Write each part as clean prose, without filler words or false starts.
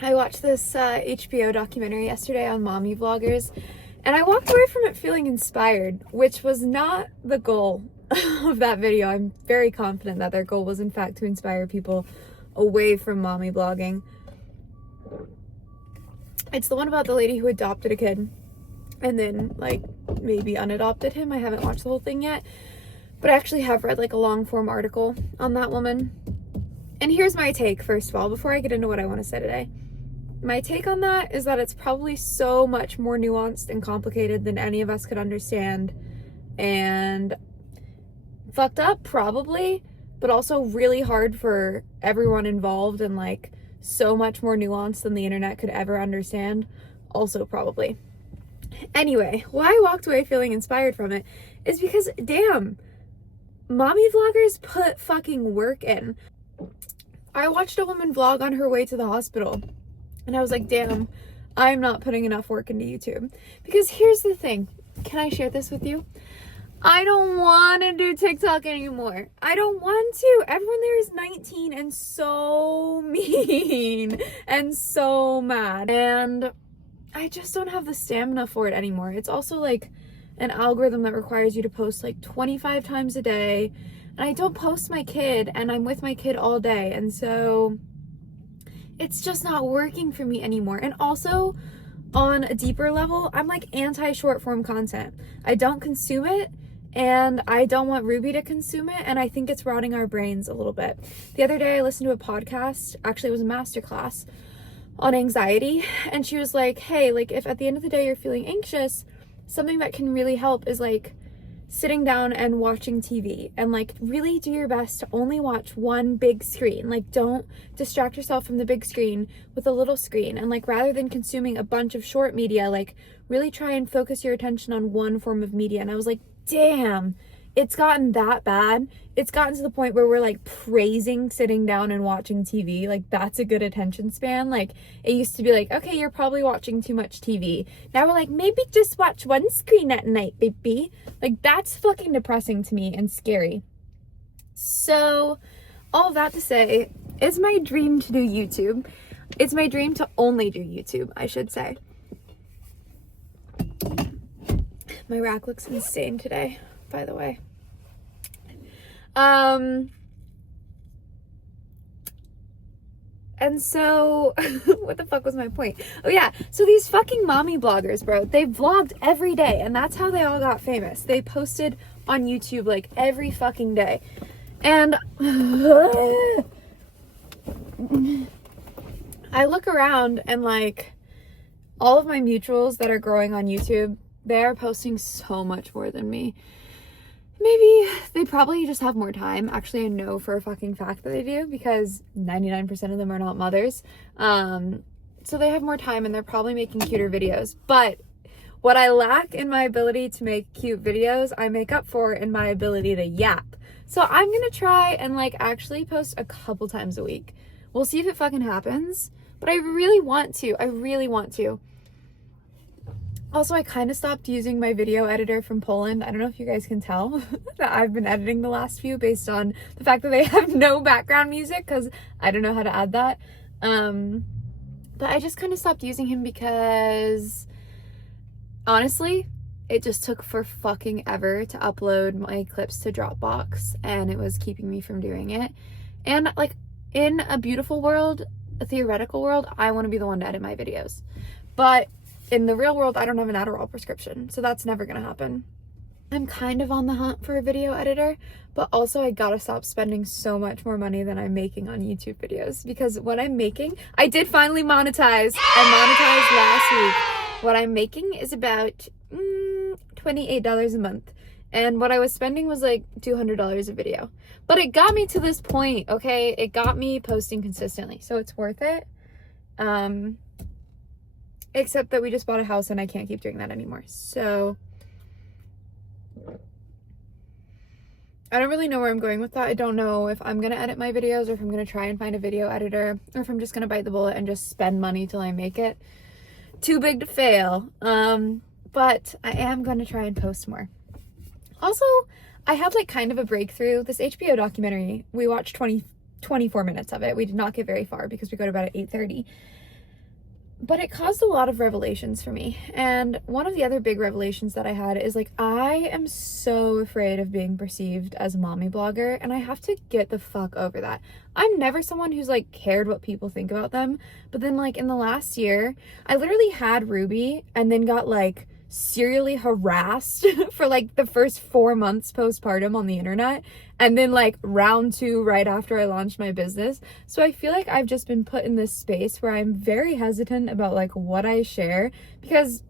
I watched this HBO documentary yesterday on mommy vloggers, and I walked away from it feeling inspired, which was not the goal of that video. I'm very confident that their goal was in fact to inspire people away from mommy blogging. It's the one about the lady who adopted a kid and then like maybe unadopted him. I haven't watched the whole thing yet, but I actually have read like a long form article on that woman. And here's my take, first of all, before I get into what I want to say today. My take on that is that it's probably so much more nuanced and complicated than any of us could understand, and fucked up probably, but also really hard for everyone involved, and like so much more nuanced than the internet could ever understand, also probably. Anyway, why I walked away feeling inspired from it is because damn, mommy vloggers put fucking work in. I watched a woman vlog on her way to the hospital, and I was like, damn, I'm not putting enough work into YouTube. Because here's the thing. Can I share this with you? I don't want to do TikTok anymore. I don't want to. Everyone there is 19 and so mean and so mad. And I just don't have the stamina for it anymore. It's also like an algorithm that requires you to post like 25 times a day. And I don't post my kid, and I'm with my kid all day. And so it's just not working for me anymore. And also, on a deeper level, I'm like anti-short form content. I don't consume it, and I don't want Ruby to consume it, and I think it's rotting our brains a little bit. The other day I listened to a podcast, actually it was a masterclass on anxiety, and she was like, hey, like if at the end of the day you're feeling anxious, something that can really help is like sitting down and watching TV, and like really do your best to only watch one big screen. Like don't distract yourself from the big screen with a little screen, and like rather than consuming a bunch of short media, like really try and focus your attention on one form of media. And I was like, damn, it's gotten that bad. It's gotten to the point where we're like praising sitting down and watching TV. Like that's a good attention span. Like it used to be like, okay, you're probably watching too much TV. Now we're like, maybe just watch one screen at night, baby. Like that's fucking depressing to me and scary. So all of that to say, it's my dream to do YouTube. It's my dream to only do YouTube, I should say. My rack looks insane today, by the way. And so, what the fuck was my point? Oh yeah, so these fucking mommy bloggers, bro, they vlogged every day, and that's how they all got famous. They posted on YouTube like every fucking day. And I look around and like all of my mutuals that are growing on YouTube, they're posting so much more than me. Maybe they probably just have more time. Actually, I know for a fucking fact that they do, because 99% of them are not mothers. So they have more time, and they're probably making cuter videos. But what I lack in my ability to make cute videos, I make up for in my ability to yap. So I'm gonna try and like actually post a couple times a week. We'll see if it fucking happens. But I really want to. I really want to. Also, I kind of stopped using my video editor from Poland. I don't know if you guys can tell that I've been editing the last few based on the fact that they have no background music, because I don't know how to add that. But I just kind of stopped using him because, honestly, it just took for fucking ever to upload my clips to Dropbox, and it was keeping me from doing it. And like in a beautiful world, a theoretical world, I want to be the one to edit my videos. But in the real world, I don't have an Adderall prescription, so that's never gonna happen. I'm kind of on the hunt for a video editor, but also I gotta stop spending so much more money than I'm making on YouTube videos, because what I'm making, I did finally monetize. I monetized last week. What I'm making is about $28 a month, and what I was spending was like $200 a video. But it got me to this point, okay? It got me posting consistently, so it's worth it. Except that we just bought a house and I can't keep doing that anymore. So I don't really know where I'm going with that. I don't know if I'm going to edit my videos, or if I'm going to try and find a video editor, or if I'm just going to bite the bullet and just spend money till I make it. Too big to fail. But I am going to try and post more. Also, I had like kind of a breakthrough. This HBO documentary, we watched 24 minutes of it. We did not get very far because we go to bed at 8:30. But it caused a lot of revelations for me. And one of the other big revelations that I had is like, I am so afraid of being perceived as a mommy blogger, and I have to get the fuck over that. I'm never someone who's like cared what people think about them. But then like in the last year, I literally had Ruby and then got like serially harassed for like the first 4 months postpartum on the internet, and then like round 2 right after I launched my business. So I feel like I've just been put in this space where I'm very hesitant about like what I share, because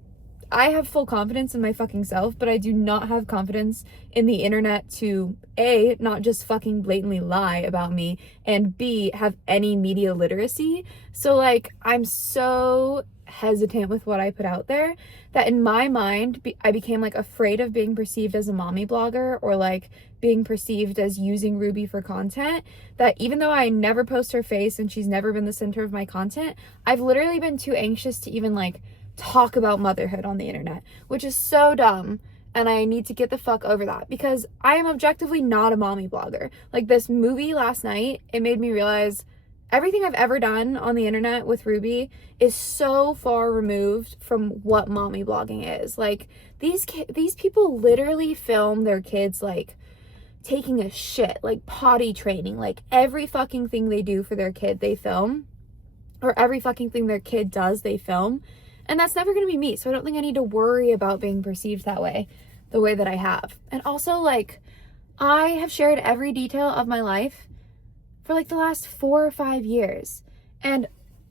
I have full confidence in my fucking self, but I do not have confidence in the internet to A, not just fucking blatantly lie about me, and B, have any media literacy. So like I'm so hesitant with what I put out there that in my mind I became like afraid of being perceived as a mommy blogger, or like being perceived as using Ruby for content, that even though I never post her face and she's never been the center of my content, I've literally been too anxious to even like talk about motherhood on the internet, which is so dumb. And I need to get the fuck over that, because I am objectively not a mommy blogger. Like this movie last night, it made me realize everything I've ever done on the internet with Ruby is so far removed from what mommy blogging is. Like these people literally film their kids like taking a shit, like potty training, like every fucking thing they do for their kid they film, or every fucking thing their kid does they film. And that's never going to be me. So I don't think I need to worry about being perceived that way, the way that I have. And also like I have shared every detail of my life for like the last 4 or 5 years. And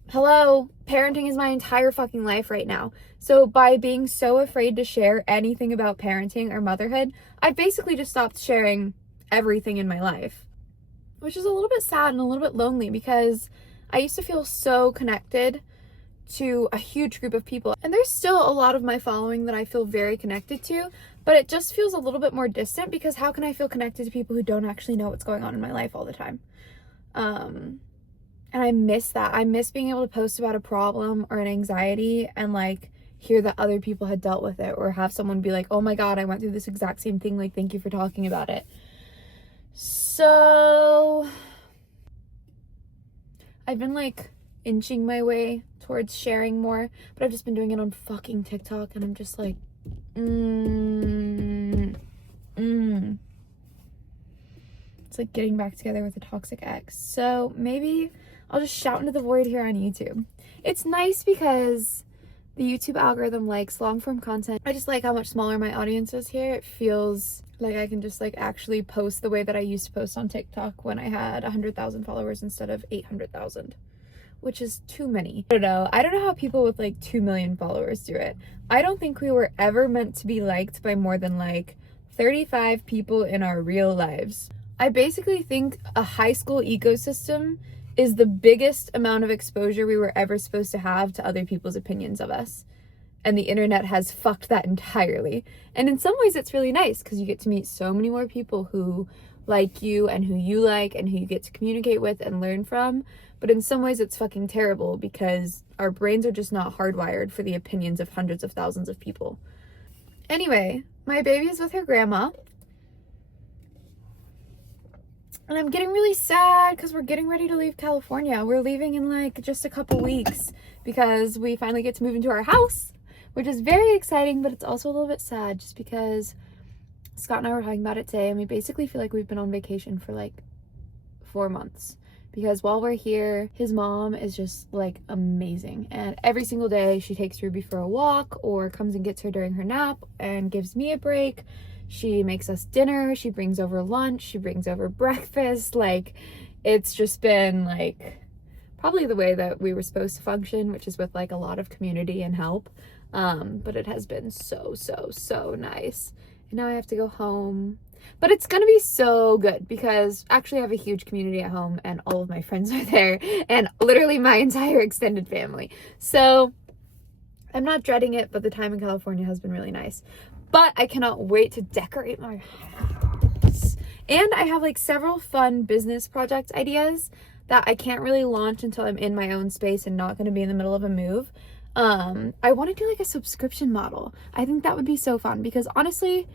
hello, parenting is my entire fucking life right now. So by being so afraid to share anything about parenting or motherhood, I basically just stopped sharing everything in my life, which is a little bit sad and a little bit lonely, because I used to feel so connected to a huge group of people. And there's still a lot of my following that I feel very connected to, but it just feels a little bit more distant, because how can I feel connected to people who don't actually know what's going on in my life all the time? And I miss that. I miss being able to post about a problem or an anxiety and like hear that other people had dealt with it, or have someone be like, oh my God, I went through this exact same thing. Like, thank you for talking about it. So I've been like inching my way towards sharing more, but I've just been doing it on fucking TikTok, and I'm just like, It's like getting back together with a toxic ex. So maybe I'll just shout into the void here on YouTube. It's nice because the YouTube algorithm likes long form content. I just like how much smaller my audience is here. It feels like I can just like actually post the way that I used to post on TikTok when I had 100,000 followers instead of 800,000, which is too many. I don't know how people with like 2 million followers do it. I don't think we were ever meant to be liked by more than like 35 people in our real lives. I basically think a high school ecosystem is the biggest amount of exposure we were ever supposed to have to other people's opinions of us. And the internet has fucked that entirely. And in some ways it's really nice, because you get to meet so many more people who like you and who you like and who you get to communicate with and learn from. But in some ways it's fucking terrible, because our brains are just not hardwired for the opinions of hundreds of thousands of people. Anyway, my baby is with her grandma. And I'm getting really sad because we're getting ready to leave California. We're leaving in like just a couple weeks, because we finally get to move into our house, which is very exciting, but it's also a little bit sad just because Scott and I were talking about it today, and we basically feel like we've been on vacation for like 4 months. Because while we're here, his mom is just like amazing. And every single day she takes Ruby for a walk or comes and gets her during her nap and gives me a break. She makes us dinner, she brings over lunch, she brings over breakfast. Like, it's just been like probably the way that we were supposed to function, which is with like a lot of community and help. But it has been so nice. And now I have to go home. But it's gonna be so good, because actually I have a huge community at home and all of my friends are there, and literally my entire extended family. So I'm not dreading it, but the time in California has been really nice. But I cannot wait to decorate my house. And I have like several fun business project ideas that I can't really launch until I'm in my own space and not going to be in the middle of a move. I want to do like a subscription model. I think that would be so fun, because honestly,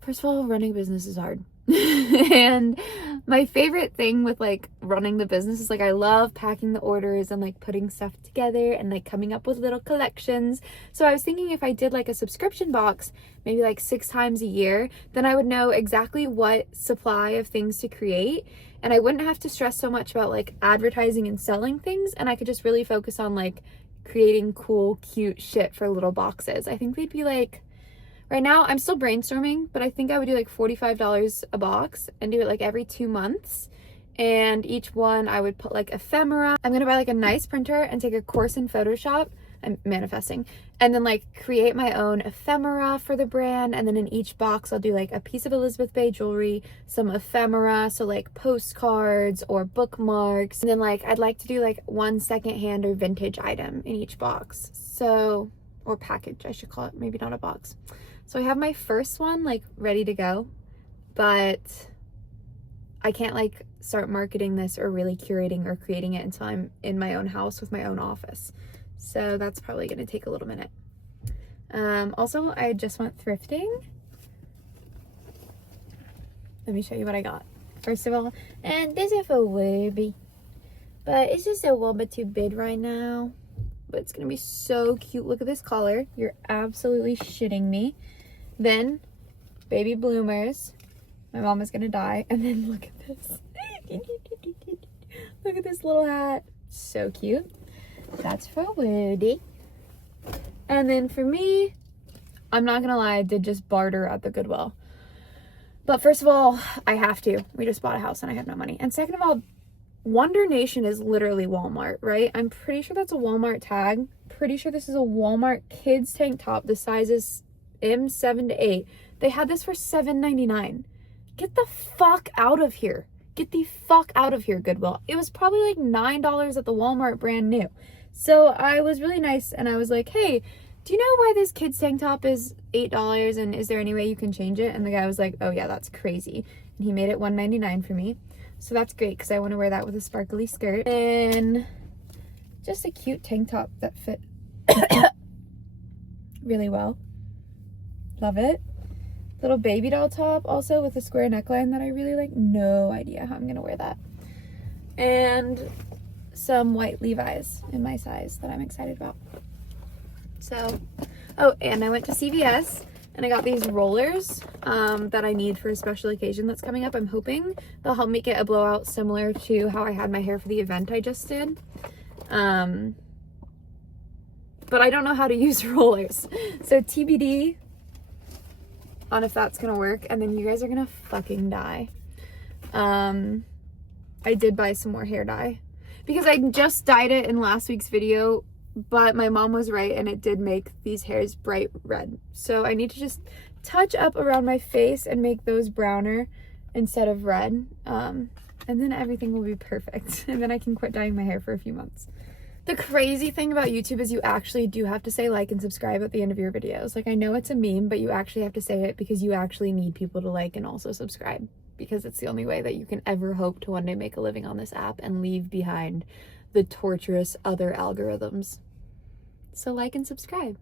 first of all, running a business is hard. And my favorite thing with like running the business is like I love packing the orders and like putting stuff together and like coming up with little collections. So I was thinking if I did like a subscription box, maybe like 6 times a year, then I would know exactly what supply of things to create, and I wouldn't have to stress so much about like advertising and selling things, and I could just really focus on like creating cool, cute shit for little boxes. I think they'd be like, right now, I'm still brainstorming, but I think I would do like $45 a box and do it like every 2 months. And each one I would put like ephemera. I'm gonna buy like a nice printer and take a course in Photoshop. I'm manifesting. And then like create my own ephemera for the brand. And then in each box, I'll do like a piece of Elizabeth Bay jewelry, some ephemera, so like postcards or bookmarks. And then like I'd like to do like one secondhand or vintage item in each box. So, or package, I should call it, maybe not a box. So I have my first one like ready to go, but I can't like start marketing this or really curating or creating it until I'm in my own house with my own office. So that's probably going to take a little minute. Also, I just went thrifting. Let me show you what I got. First of all, and this is for Webby, but it's just a little bit too big right now. But it's gonna be so cute. Look at this collar. You're absolutely shitting me. Then baby bloomers. My mom is gonna die. And then look at this. Look at this little hat. So cute. That's for Woody. And then for me, I'm not gonna lie, I did just barter at the Goodwill. But first of all, I have to. We just bought a house and I have no money. And second of all, Wonder Nation is literally Walmart, right? I'm pretty sure that's a Walmart tag. Pretty sure this is a Walmart kids tank top. The size is M7 to 8. They had this for $7.99. Get the fuck out of here. Get the fuck out of here, Goodwill. It was probably like $9 at the Walmart brand new. So I was really nice and I was like, hey, do you know why this kids tank top is $8 and is there any way you can change it? And the guy was like, oh yeah, that's crazy. And he made it $1.99 for me. So that's great because I want to wear that with a sparkly skirt. And just a cute tank top that fit really well. Love it. Little baby doll top also with a square neckline that I really like. No idea how I'm going to wear that. And some white Levi's in my size that I'm excited about. So, oh, and I went to CVS. And I got these rollers that I need for a special occasion that's coming up. I'm hoping they'll help me get a blowout similar to how I had my hair for the event I just did. But I don't know how to use rollers. So TBD on if that's going to work. And then you guys are going to fucking die. I did buy some more hair dye. Because I just dyed it in last week's video. But my mom was right and it did make these hairs bright red. So I need to just touch up around my face and make those browner instead of red. And then everything will be perfect. And then I can quit dyeing my hair for a few months. The crazy thing about YouTube is you actually do have to say like and subscribe at the end of your videos. Like I know it's a meme, but you actually have to say it because you actually need people to like and also subscribe. Because it's the only way that you can ever hope to one day make a living on this app and leave behind the torturous other algorithms. So like and subscribe.